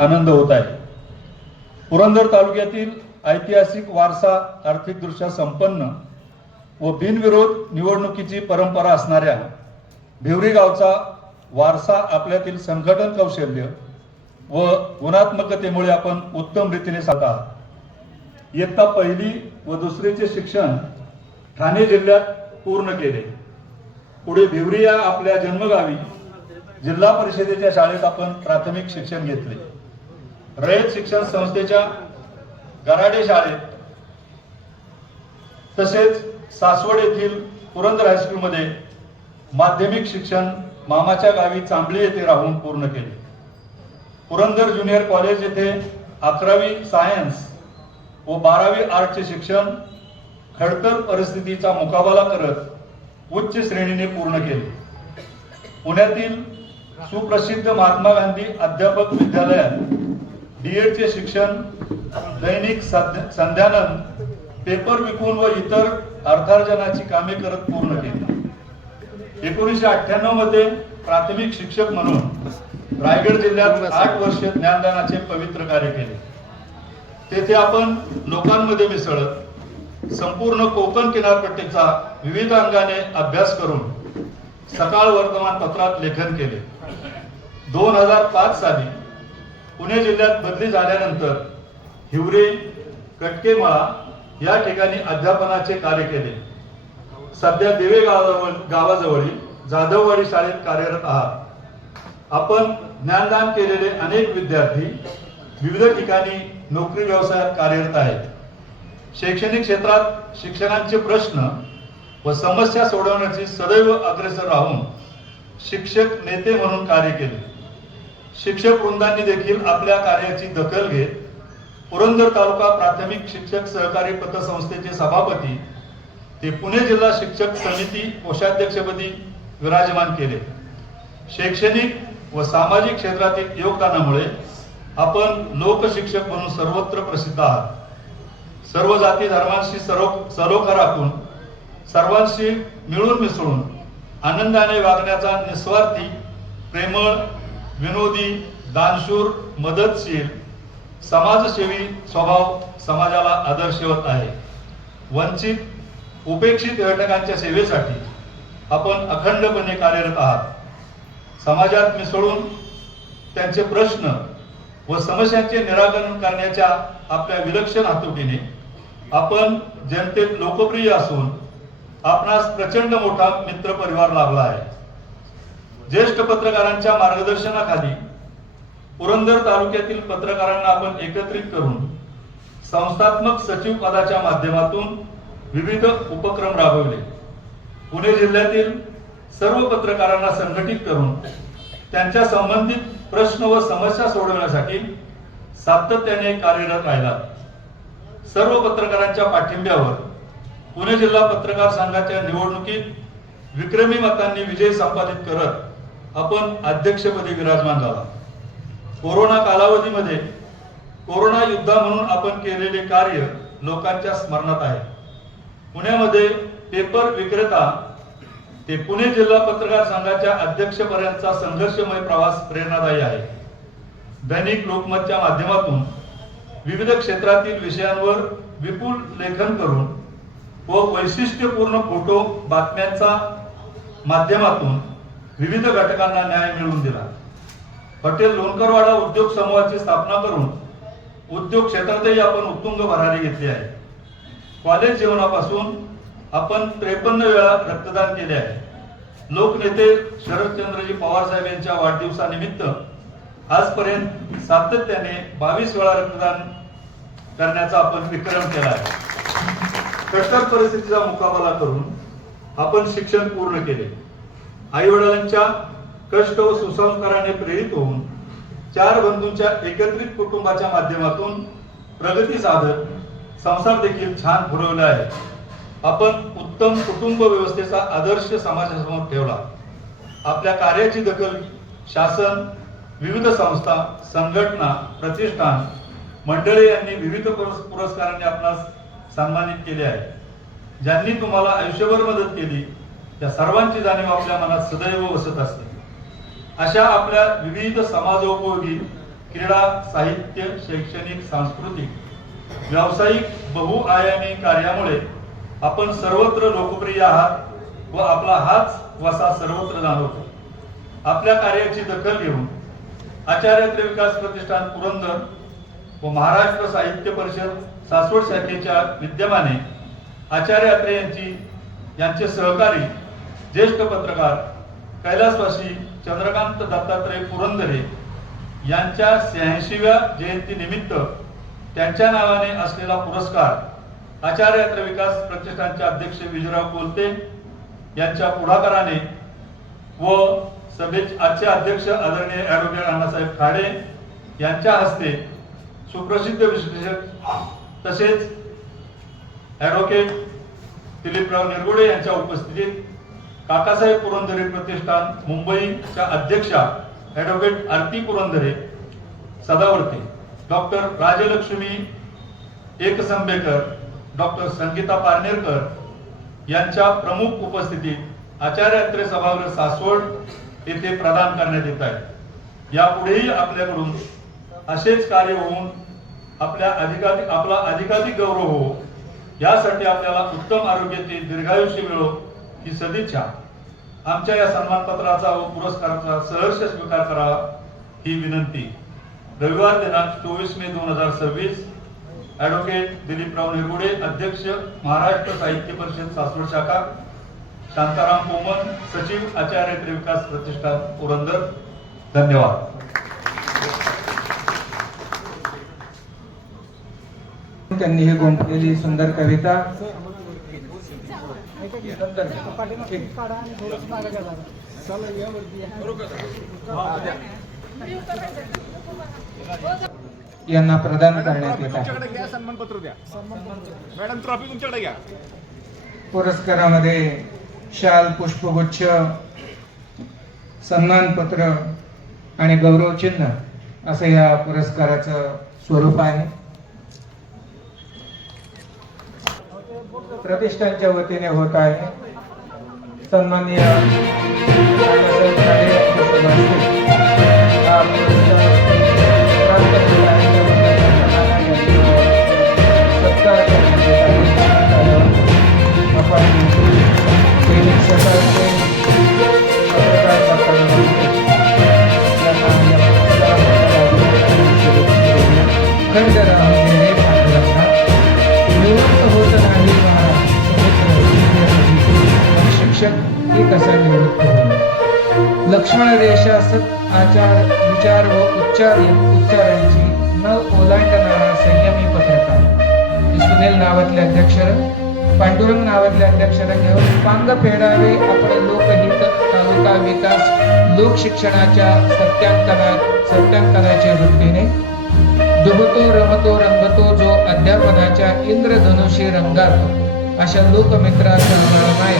आनंद होत आहे। पुरंदर तालुक्यातील ऐतिहासिक वारसा, आर्थिकदृष्ट्या संपन्न व बिनविरोध निवडणुकीची परंपरा असणाऱ्या भिवरी गावचा वारसा आपल्यातील संघटन कौशल्य व गुणात्मकतेमुळे आपण उत्तम रीतीने साधा। इयत्ता पहिली व दुसरीचे शिक्षण ठाणे जिल्ह्यात पूर्ण केले। पुढे भिवरी या आपल्या जन्मगावी जिल्हा परिषदेच्या शाळेत आपण प्राथमिक शिक्षण घेतले। रयत शिक्षण संस्थेच्या गराडे शाळेत तसेच सासवड येथील पुरंदर हायस्कूलमध्ये माध्यमिक शिक्षण मामाच्या गावी चांबली येथे राहून पूर्ण केले। पुरंदर ज्युनियर कॉलेज येथे 11वी सायन्स व 12वी आर्टचे शिक्षण खडतर परिस्थितीचा मुकाबला करत उच्च श्रेणीने पूर्ण केले। पुण्यातील सुप्रसिद्ध महात्मा गांधी अध्यापक विद्यालयात डीएडचे शिक्षण दैनिक संध्यानंद पेपर विकून व इतर अर्थार्जनाची कामे करत पूर्ण केली। 1998 मध्ये प्राथमिक शिक्षक म्हणून रायगड जिल्ह्यात 8 वर्ष ज्ञानदानाचे पवित्र कार्य केले। तेथे आपण लोकांमध्ये मिसळत संपूर्ण कोकण किनारपट्टीचा विविध अंगाने अभ्यास करून सकाळ वर्तमानपत्रात लेखन केले। 2005 साली पुणे जिल्ह्यात बदली झाल्यानंतर हिवरे कटकेमळा या ठिकाणी अध्यापनाचे कार्य केले। सध्या देवे गावाजवळील जाधववाडी शाळेत कार्यरत आहात। आपण ज्ञानदान केलेले अनेक विद्यार्थी विविध ठिकाणी नोकरी व्यवसायात कार्यरत आहेत। शैक्षणिक क्षेत्रात शिक्षकांचे प्रश्न व समस्या सोडवण्याची सदैव अग्रेसर राहून शिक्षक नेते म्हणून कार्य केले। शिक्षक वृंदांनी देखील आपल्या कार्याची दखल घेत पुरंदर तालुका प्राथमिक शिक्षक सहकारी पतसंस्थेचे सभापती ते पुणे जिल्हा शिक्षक समिती कोषाध्यक्षपदी विराजमान केले। शैक्षणिक व सामाजिक क्षेत्रातील योगदानामुळे आपण लोकशिक्षक म्हणून सर्वत्र प्रसिद्ध आहात। सर्व जाती धर्मांशी सलोखा राखून सर्वांशी मिळून मिसळून आनंदाने वागण्याचा निस्वार्थी, प्रेमळ, विनोदी, दानशूर, मदतशील, समाजसेवी स्वभाव समाजाला आदर्शवत आहे। वंचित, उपेक्षित घटकांच्या सेवेसाठी आपण अखंडपणे कार्यरत आहात। समाजात मिसळून त्यांचे प्रश्न व समस्यांचे निराकरण करण्याच्या आपल्या विलक्षण हातोटीने आपण जनतेत लोकप्रिय असून आपणास प्रचंड मोठा मित्र परिवार लाभला आहे। ज्येष्ठ पत्रकारांच्या मार्गदर्शनाखाली पुरंदर तालुक्यातील पत्रकारांना आपण एकत्रित करून संस्थात्मक सचिव पदाच्या माध्यमातून विविध उपक्रम राबवले। पुणे जिल्ह्यातील सर्व पत्रकारांना संघटित करून त्यांच्या संबंधित प्रश्न व समस्या सोडवण्यासाठी सातत्याने कार्यरत राहिला। सर्व पत्रकारांच्या पाठिंब्यावर पुणे जिल्हा पत्रकार संघाच्या निवडणुकीत विक्रमी मतांनी विजय संपादित करत आपण अध्यक्षपदी विराजमान झाला। कोरोना कालावधीमध्ये कोरोना योद्धा म्हणून आपण केलेले कार्य लोकांच्या स्मरणात आहे। पुण्यामध्ये पेपर विक्रेता ते पुणे जिल्हा पत्रकार संघाच्या अध्यक्षपर्यंतचा संघर्षमय प्रवास प्रेरणादायी आहे। दैनिक लोकमतच्या माध्यमातून विविध क्षेत्रातील विषयांवर विपुल लेखन करून व वैशिष्ट्यपूर्ण फोटो बातम्यांचा माध्यमातून विविध घटकांना न्याय मिळवून दिला। हॉटेल लोणकरवाडा उद्योग समूहाची स्थापना करून उद्योग क्षेत्रातही आपण उत्तुंग भरारी घेतली आहे। कॉलेज जीवनापासून आपण 53 वेळा रक्तदान केले आहे। लोकनेते शरदचंद्रजी पवार साहेब यांच्या वाढदिवसानिमित्त आजपर्यंत सातत्याने 22 वेळा रक्तदान करण्याचा आपण विक्रम केला आहे। कठोर परिस्थितीचा मुकाबला करून आपण शिक्षण पूर्ण केले। आई वडिलांच्या कष्ट व सुसंस्काराने प्रेरित होऊन 4 बंधूंच्या एकत्रित कुटुंबाच्या माध्यमातून प्रगती साधत संसार देखील छान फुलवला आहे। आपण उत्तम कुटुंब व्यवस्थेचा आदर्श समाजासमोर ठेवला। आपल्या कार्याची दखल शासन, विविध संस्था, संघटना, प्रतिष्ठान, मंडळे यांनी विविध पुरस्कारांनी आपणास सन्मानित केले आहे। ज्यांनी तुम्हाला आयुष्यभर मदत केली त्या सर्वांची जाणीव आपल्या मनात सदैव वसत असते। अशा आपल्या विविध समाजोपयोगी क्रीडा, साहित्य, शैक्षणिक, सांस्कृतिक, व्यावसायिक बहुआयामी कार्यामुळे आपण सर्वत्र लोकप्रिय आहात व आपला हाच वसा सर्वत्र जाणवतो. आपल्या कार्याची दखल घेऊन आचार्य अत्रे विकास प्रतिष्ठान पुरंदर व महाराष्ट्र साहित्य परिषद सासवड शाखेच्या विद्यमाने आचार्य अत्रे यांचे सहकारी ज्येष्ठ पत्रकार कैलासवासी चंद्रकांत दत्तात्रय पुरंदरे यांच्या 86व्या जयंतीनिमित्त त्यांच्या नावाने असलेला पुरस्कार आचार्य अत्रे विकास प्रतिष्ठानचे अध्यक्ष विजयराव कोलते यांच्या पुढाकाराने व सभेचे आजचे अध्यक्ष आदरणीय ॲडव्होकेट अण्णासाहेब खाडे यांच्या हस्ते सुप्रसिद्ध विश्लेषक तसेच ॲडव्होकेट दिलीपराव निरगुडे यांच्या उपस्थितीत काकासाहेब पुरंदरे प्रतिष्ठान मुंबईच्या अध्यक्षा ॲडव्होकेट आरती पुरंदरे सदावर्ते, डॉक्टर राजलक्ष्मी एकसंबेकर, डॉक्टर संगीता पारनेरकर यांच्या प्रमुख उपस्थितीत आचार्य अत्रे सभागृह सासवड येथे प्रदान करण्यात येत आहे. यापुढेही आपल्याकडून असेच कार्य होऊन आपला अधिकाधिक गौरव हो, यासाठी आपल्याला उत्तम आरोग्याची दीर्घायुष्य मिळो ही सदिच्छा. आमच्या या सन्मानपत्राचा व पुरस्काराचा सहर्ष स्वीकार करावा ही विनंती. रविवार दिनांक 24 मे 2026, ॲडव्होकेट दिलीपराव निरगुडे, अध्यक्ष महाराष्ट्र साहित्य परिषद सासवड शाखा, शांताराम कोमन, सचिव आचार्य अत्रे विकास प्रतिष्ठान पुरंदर. धन्यवाद. त्यांनी ही गुंफलेली सुंदर कविता यांना प्रदान करण्यात येत आहे. सन्मानपत्र द्या. मॅडम ट्रॉफी तुमच्याकडे घ्या. पुरस्कारामध्ये शाल, पुष्पगुच्छ, सन्मानपत्र आणि गौरवचिन्ह असं या पुरस्काराचं स्वरूप आहे. प्रतिष्ठानच्या वतीने होत आहे. सन्माननीय बाळासाहेब खाडे यांच्या शुभारंभाने हा पुरस्कार प्राप्त केला आहे. सत्कार करण्यात येत आहे. आपण दैनिक सकाळचे पत्रकार बातम्या खंड राहून पांडुरंगा निवृत्त होत नाही शिक्षक हे कसा निवृत्त होईल. लक्ष्मण रेषा सत आचार विचार व उच्चारांची न ओलांडणारा संयमी पत्रकार. सुनील नावातले अध्यक्षर, पांडुरंग नावातले अध्यक्षर घेऊन पांग फेडावे आपण लोकहित, तालुका विकास, लोक शिक्षणाच्या सत्यांकनाच्या वृत्तीने दुबतो रमतो रंगतो जो अध्यापनाच्या इंद्रधनुषी रंगात अशा लोकमित्राचा नाय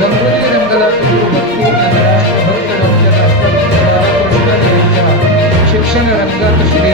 रंगोली रंगला भक्ती आणि राष्ट्रभक्त डॉक्टर राष्ट्रपती बाळकृष्ण यांच्या शिक्षण रंगात श्री